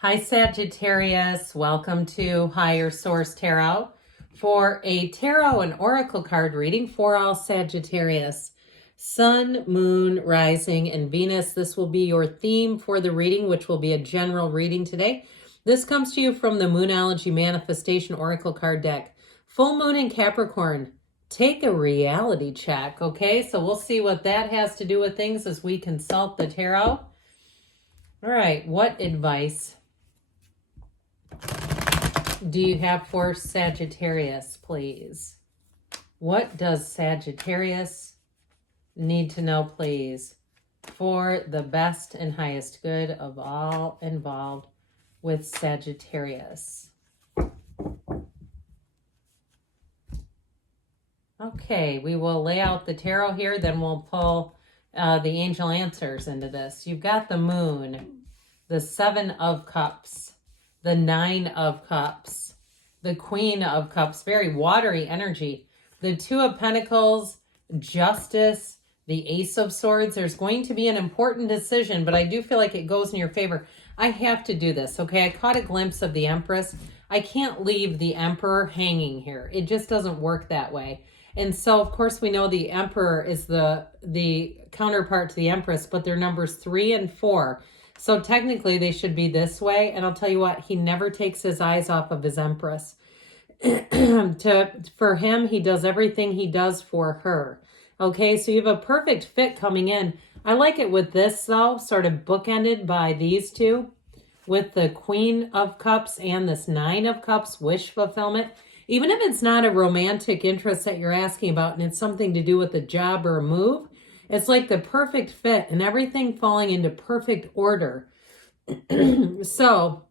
Hi Sagittarius, welcome to Higher Source Tarot for a tarot and oracle card reading for all Sagittarius. Sun, Moon, Rising, and Venus. This will be your theme for the reading, which will be a general reading today. This comes to you from the Moonology Manifestation Oracle card deck. Full Moon in Capricorn. Take a reality check, okay? So we'll see what that has to do with things as we consult the tarot. All right, what advice do you have for Sagittarius, please? What does Sagittarius need to know, please, for the best and highest good of all involved with Sagittarius? Okay, we will lay out the tarot here, then we'll pull the angel answers into this. You've got the Moon, the Seven of Cups, the Nine of Cups, the Queen of Cups, very watery energy, the Two of Pentacles, Justice, the Ace of Swords. There's going to be an important decision, but I do feel like it goes in your favor. I have to do this, okay? I caught a glimpse of the Empress. I can't leave the Emperor hanging here. It just doesn't work that way. And so, of course, we know the Emperor is the counterpart to the Empress, but they're numbers 3 and 4. So technically they should be this way. And I'll tell you what, he never takes his eyes off of his Empress. For him, he does everything he does for her. Okay, so you have a perfect fit coming in. I like it with this, though, sort of bookended by these two, with the Queen of Cups and this Nine of Cups, wish fulfillment. Even if it's not a romantic interest that you're asking about and it's something to do with a job or a move, it's like the perfect fit and everything falling into perfect order. So,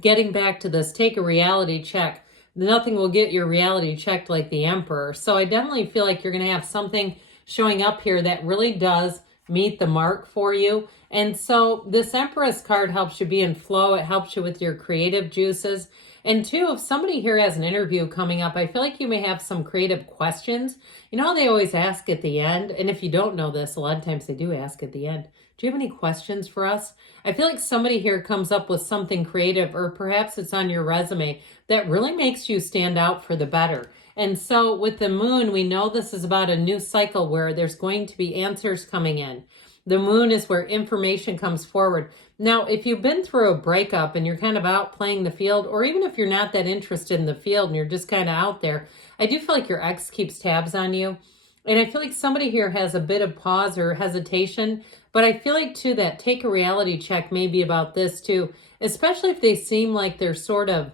getting back to this, take a reality check. Nothing will get your reality checked like the Emperor. So I definitely feel like you're going to have something showing up here that really does meet the mark for you. And so this Empress card helps you be in flow. It helps you with your creative juices. And two, if somebody here has an interview coming up, I feel like you may have some creative questions. You know how they always ask at the end? And if you don't know this, a lot of times they do ask at the end. Do you have any questions for us? I feel like somebody here comes up with something creative, or perhaps it's on your resume, that really makes you stand out for the better. And so with the Moon, we know this is about a new cycle where there's going to be answers coming in. The Moon is where information comes forward. Now, if you've been through a breakup and you're kind of out playing the field, or even if you're not that interested in the field and you're just kind of out there, I do feel like your ex keeps tabs on you. And I feel like somebody here has a bit of pause or hesitation, but I feel like too that take a reality check may be about this too, especially if they seem like they're sort of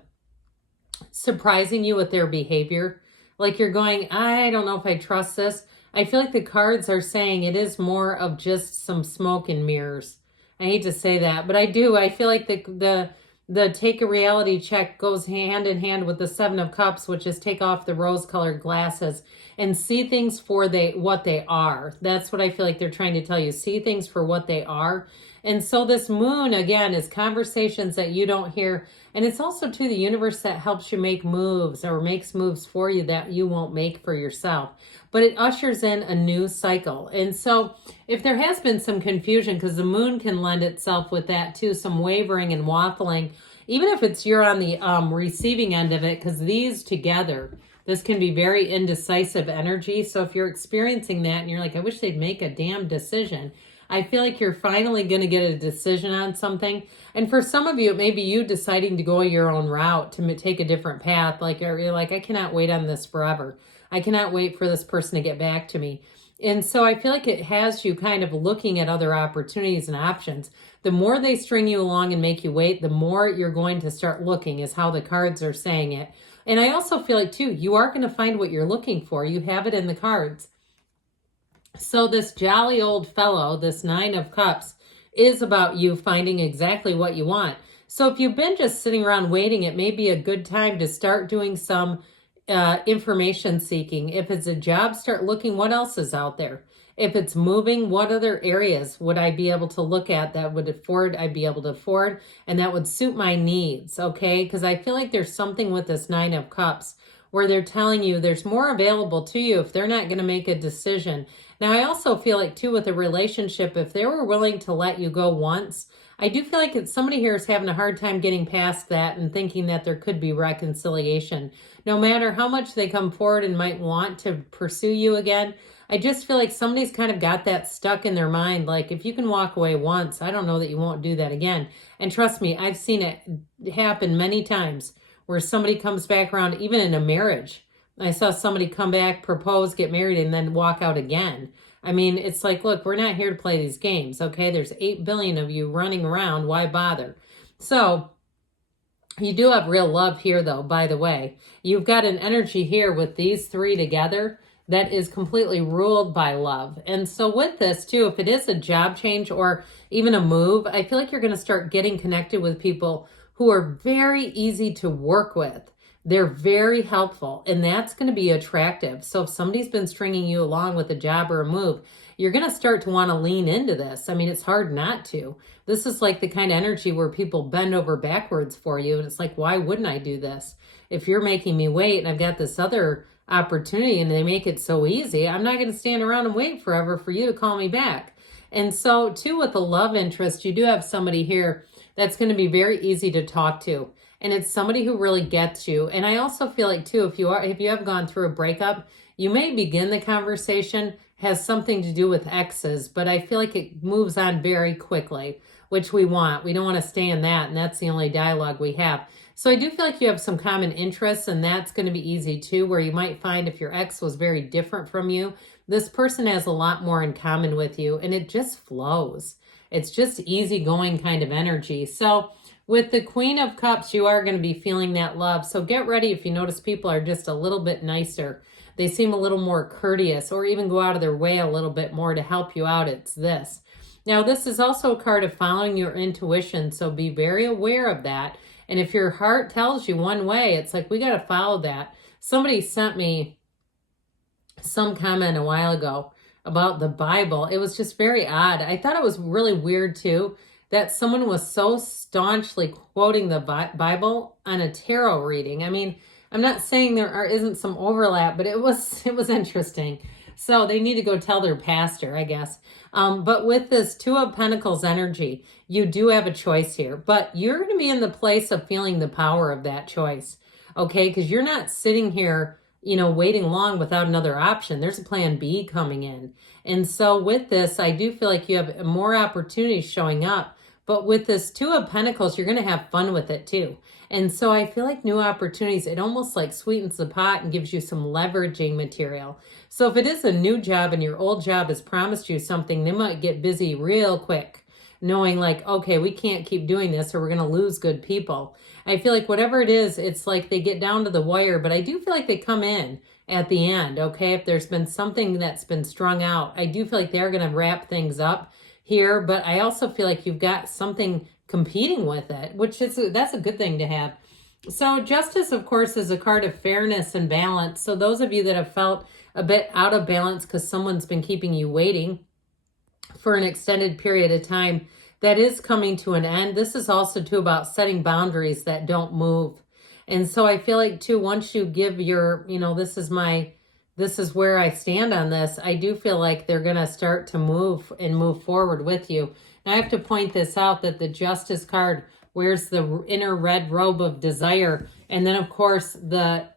surprising you with their behavior. Like you're going, I don't know if I trust this. I feel like the cards are saying it is more of just some smoke and mirrors. I hate to say that, but I do. I feel like the take a reality check goes hand in hand with the Seven of Cups, which is take off the rose-colored glasses and see things for what they are. That's what I feel like they're trying to tell you. See things for what they are. And so this Moon, again, is conversations that you don't hear. And it's also, too, the universe that helps you make moves or makes moves for you that you won't make for yourself. But it ushers in a new cycle. And so if there has been some confusion, because the Moon can lend itself with that, too, some wavering and waffling, even if it's you're on the receiving end of it, because these together, this can be very indecisive energy. So if you're experiencing that and you're like, I wish they'd make a damn decision, I feel like you're finally going to get a decision on something. And for some of you, it may be you deciding to go your own route, to take a different path. Like you're like, I cannot wait on this forever. I cannot wait for this person to get back to me. And so I feel like it has you kind of looking at other opportunities and options. The more they string you along and make you wait, the more you're going to start looking, is how the cards are saying it. And I also feel like, too, you are going to find what you're looking for. You have it in the cards. So this jolly old fellow, this Nine of Cups, is about you finding exactly what you want. So if you've been just sitting around waiting, it may be a good time to start doing some information seeking. If it's a job, start looking what else is out there. If it's moving, what other areas would I be able to look at that would I'd be able to afford and that would suit my needs, okay? Because I feel like there's something with this Nine of Cups where they're telling you there's more available to you if they're not going to make a decision. Now, I also feel like, too, with a relationship, if they were willing to let you go once, I do feel like somebody here is having a hard time getting past that and thinking that there could be reconciliation. No matter how much they come forward and might want to pursue you again, I just feel like somebody's kind of got that stuck in their mind. Like, if you can walk away once, I don't know that you won't do that again. And trust me, I've seen it happen many times where somebody comes back around, even in a marriage. I saw somebody come back, propose, get married, and then walk out again. I mean, it's like, look, we're not here to play these games, okay? There's 8 billion of you running around. Why bother? So you do have real love here, though, by the way. You've got an energy here with these three together that is completely ruled by love. And so with this, too, if it is a job change or even a move, I feel like you're going to start getting connected with people who are very easy to work with. They're very helpful, and that's going to be attractive. So if somebody's been stringing you along with a job or a move, you're going to start to want to lean into this. I mean, it's hard not to. This is like the kind of energy where people bend over backwards for you. And it's like, why wouldn't I do this? If you're making me wait and I've got this other opportunity and they make it so easy, I'm not going to stand around and wait forever for you to call me back. And so too, with the love interest, you do have somebody here that's going to be very easy to talk to. And it's somebody who really gets you. And I also feel like too, if you have gone through a breakup, you may begin the conversation, has something to do with exes, but I feel like it moves on very quickly, which we want. We don't want to stay in that, and that's the only dialogue we have. So I do feel like you have some common interests, and that's going to be easy too, where you might find if your ex was very different from you, this person has a lot more in common with you, and it just flows. It's just easygoing kind of energy. So with the Queen of Cups, you are going to be feeling that love. So get ready if you notice people are just a little bit nicer. They seem a little more courteous or even go out of their way a little bit more to help you out. It's this. Now, this is also a card of following your intuition, so be very aware of that. And if your heart tells you one way, it's like, we got to follow that. Somebody sent me some comment a while ago about the Bible. It was just very odd. I thought it was really weird, too, that someone was so staunchly quoting the Bible on a tarot reading. I mean, I'm not saying there isn't some overlap, but it was interesting. So they need to go tell their pastor, I guess. But with this Two of Pentacles energy, you do have a choice here. But you're going to be in the place of feeling the power of that choice, okay? Because you're not sitting here, waiting long without another option. There's a plan B coming in. And so with this, I do feel like you have more opportunities showing up. But with this Two of Pentacles, you're going to have fun with it too. And so I feel like new opportunities, it almost like sweetens the pot and gives you some leveraging material. So if it is a new job and your old job has promised you something, they might get busy real quick, knowing like, okay, we can't keep doing this or we're going to lose good people. I feel like whatever it is, it's like they get down to the wire, but I do feel like they come in at the end, okay? If there's been something that's been strung out, I do feel like they're going to wrap things up here, but I also feel like you've got something competing with it, that's a good thing to have. So Justice, of course, is a card of fairness and balance. So those of you that have felt a bit out of balance because someone's been keeping you waiting for an extended period of time, that is coming to an end. This is also too about setting boundaries that don't move. And so I feel like too, once you give your, this is where I stand on this, I do feel like they're going to start to move forward with you. Now I have to point this out that the Justice card wears the inner red robe of desire. And then of course the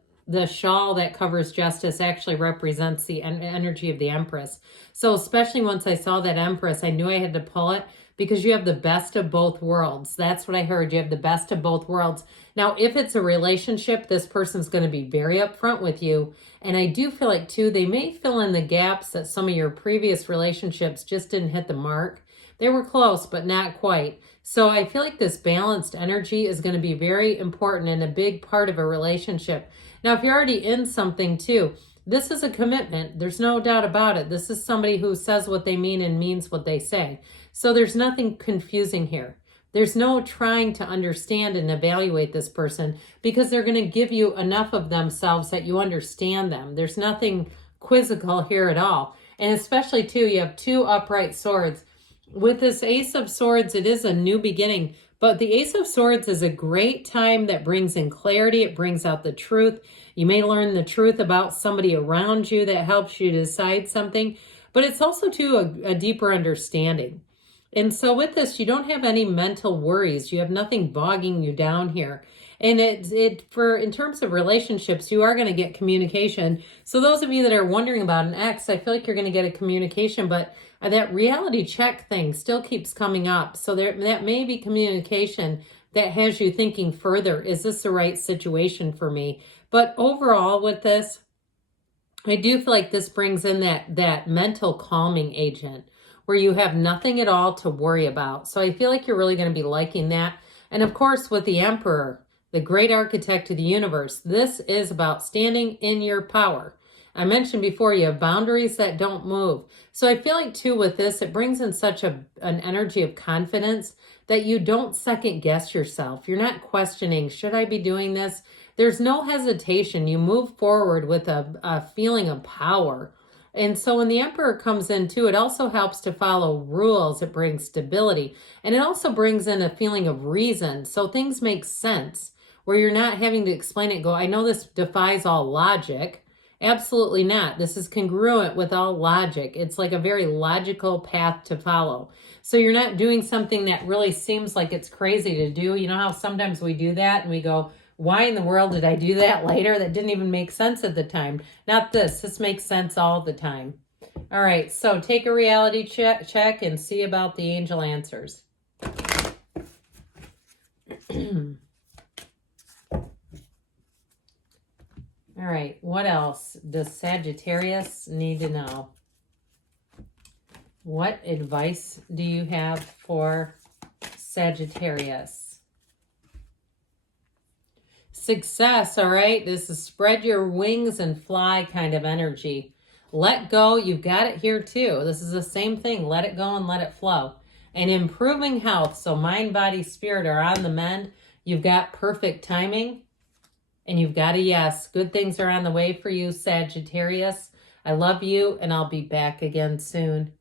shawl that covers Justice actually represents the energy of the Empress. So especially once I saw that Empress, I knew I had to pull it because you have the best of both worlds. That's what I heard. You have the best of both worlds. Now, if it's a relationship, this person's going to be very upfront with you. And I do feel like, too, they may fill in the gaps that some of your previous relationships just didn't hit the mark. They were close, but not quite. So I feel like this balanced energy is going to be very important and a big part of a relationship. Now, if you're already in something, too, this is a commitment. There's no doubt about it. This is somebody who says what they mean and means what they say. So there's nothing confusing here. There's no trying to understand and evaluate this person because they're going to give you enough of themselves that you understand them. There's nothing quizzical here at all. And especially, too, you have two upright swords. With this Ace of Swords, it is a new beginning. But the Ace of Swords is a great time that brings in clarity. It brings out the truth. You may learn the truth about somebody around you that helps you decide something. But it's also, too, a deeper understanding. And so with this, you don't have any mental worries. You have nothing bogging you down here. And in terms of relationships, you are going to get communication. So those of you that are wondering about an ex, I feel like you're going to get a communication, but that reality check thing still keeps coming up. So that may be communication that has you thinking further. Is this the right situation for me? But overall with this, I do feel like this brings in that mental calming agent where you have nothing at all to worry about. So I feel like you're really going to be liking that. And of course, with the Emperor, the great architect of the universe, this is about standing in your power. I mentioned before, you have boundaries that don't move. So I feel like too with this, it brings in such an energy of confidence that you don't second guess yourself. You're not questioning, should I be doing this? There's no hesitation. You move forward with a feeling of power. And so when the Emperor comes in too, it also helps to follow rules. It brings stability. And it also brings in a feeling of reason. So things make sense where you're not having to explain it, go, I know this defies all logic. Absolutely not. This is congruent with all logic. It's like a very logical path to follow. So you're not doing something that really seems like it's crazy to do. You know how sometimes we do that and we go, why in the world did I do that later? That didn't even make sense at the time. Not this. This makes sense all the time. All right, so take a reality check and see about the angel answers. All right, what else does Sagittarius need to know? What advice do you have for Sagittarius? Success, all right? This is spread your wings and fly kind of energy. Let go, you've got it here too. This is the same thing. Let it go and let it flow. And improving health, so mind, body, spirit are on the mend. You've got perfect timing. And you've got a yes. Good things are on the way for you, Sagittarius. I love you, and I'll be back again soon.